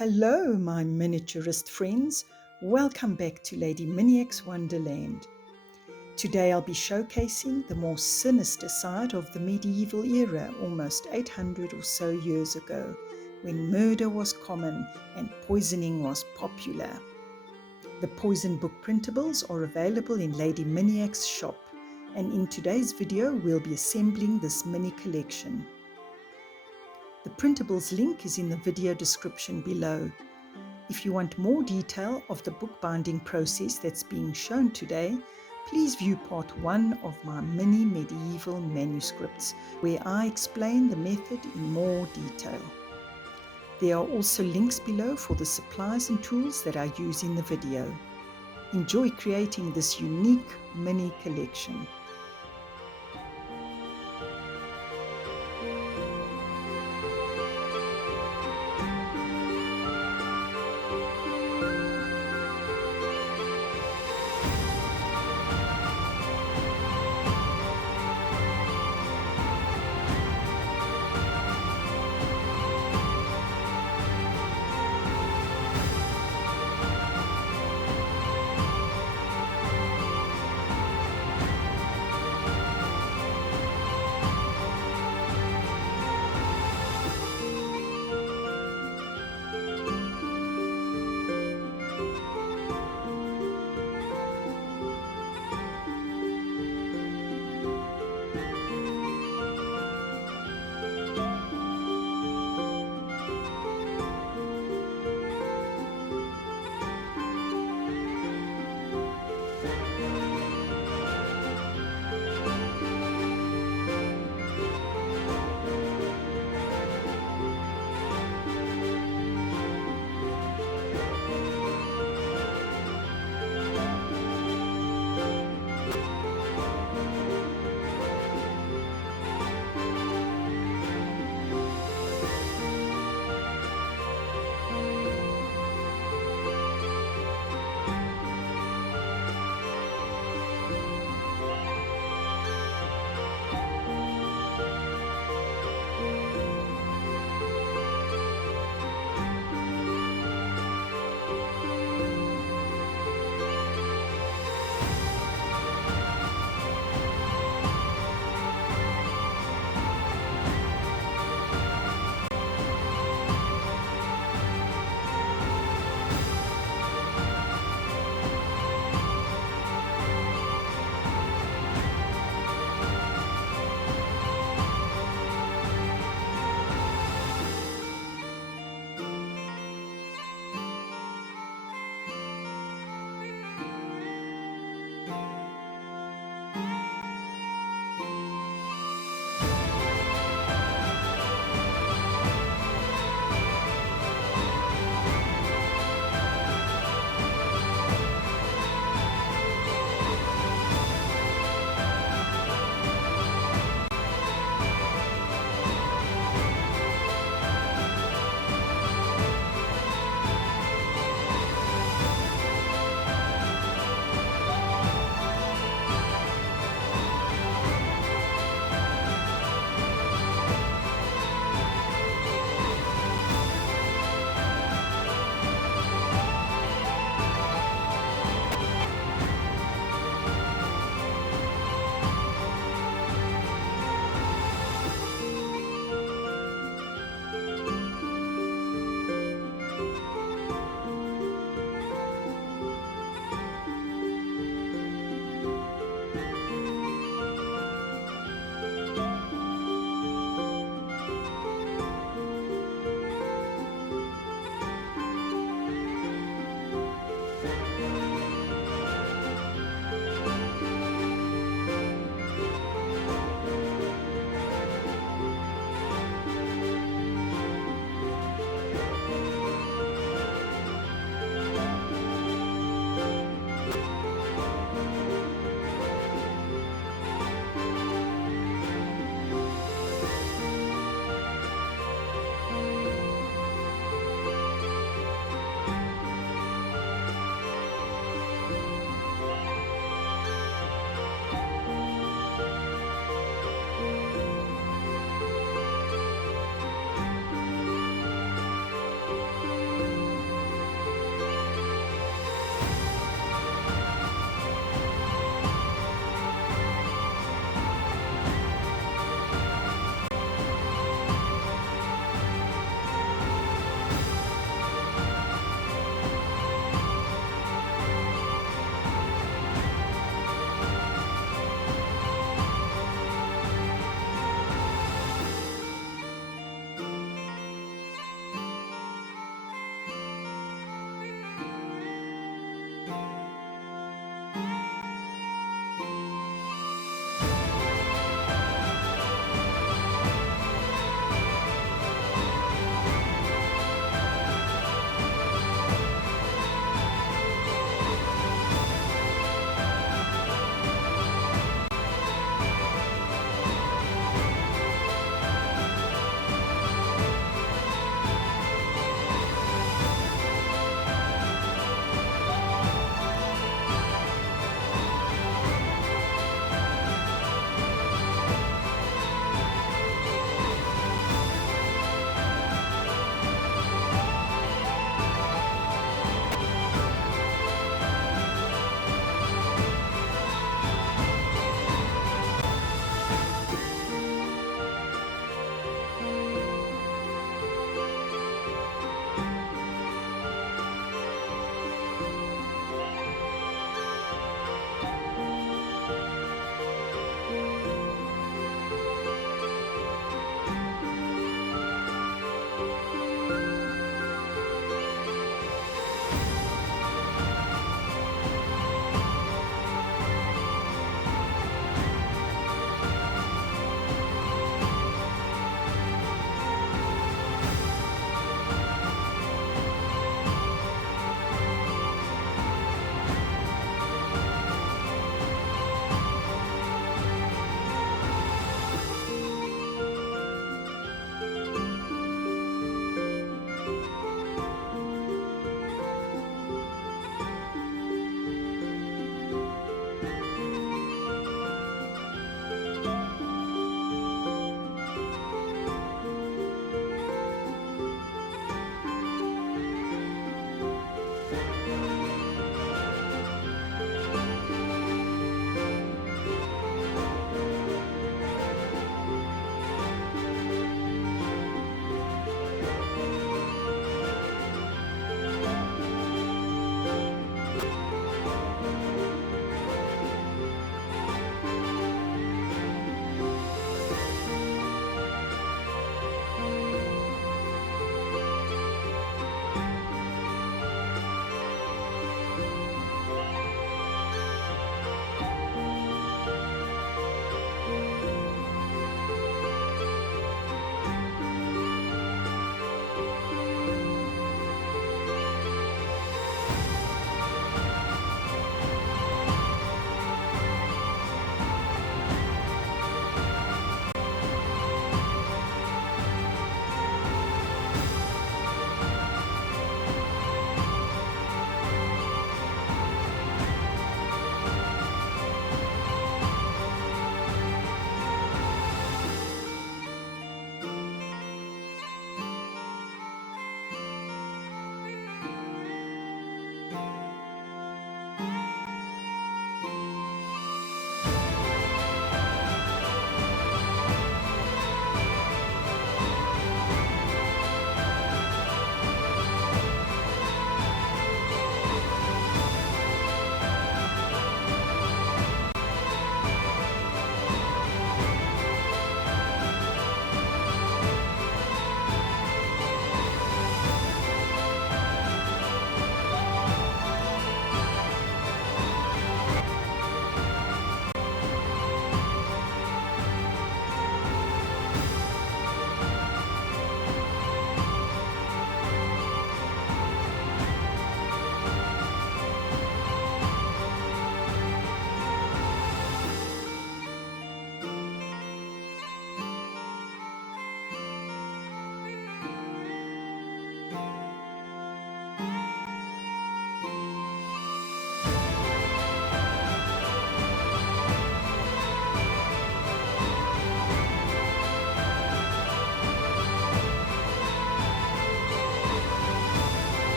Hello, my miniaturist friends. Welcome back to Lady Miniac's Wonderland. Today I'll be showcasing the more sinister side of the medieval era, almost 800 or so years ago, when murder was common and poisoning was popular. The poison book printables are available in Lady Miniac's shop, and in today's video we'll be assembling this mini collection. The printables link is in the video description below. If you want more detail of the bookbinding process that's being shown today, please view part 1 of my mini medieval manuscripts, where I explain the method in more detail. There are also links below for the supplies and tools that I use in the video. Enjoy creating this unique mini collection.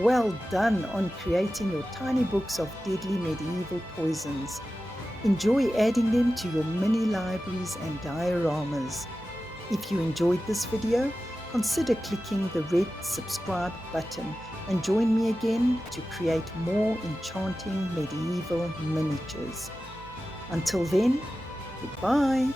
Well done on creating your tiny books of deadly medieval poisons. Enjoy adding them to your mini libraries and dioramas. If you enjoyed this video, consider clicking the red subscribe button and join me again to create more enchanting medieval miniatures. Until then, goodbye.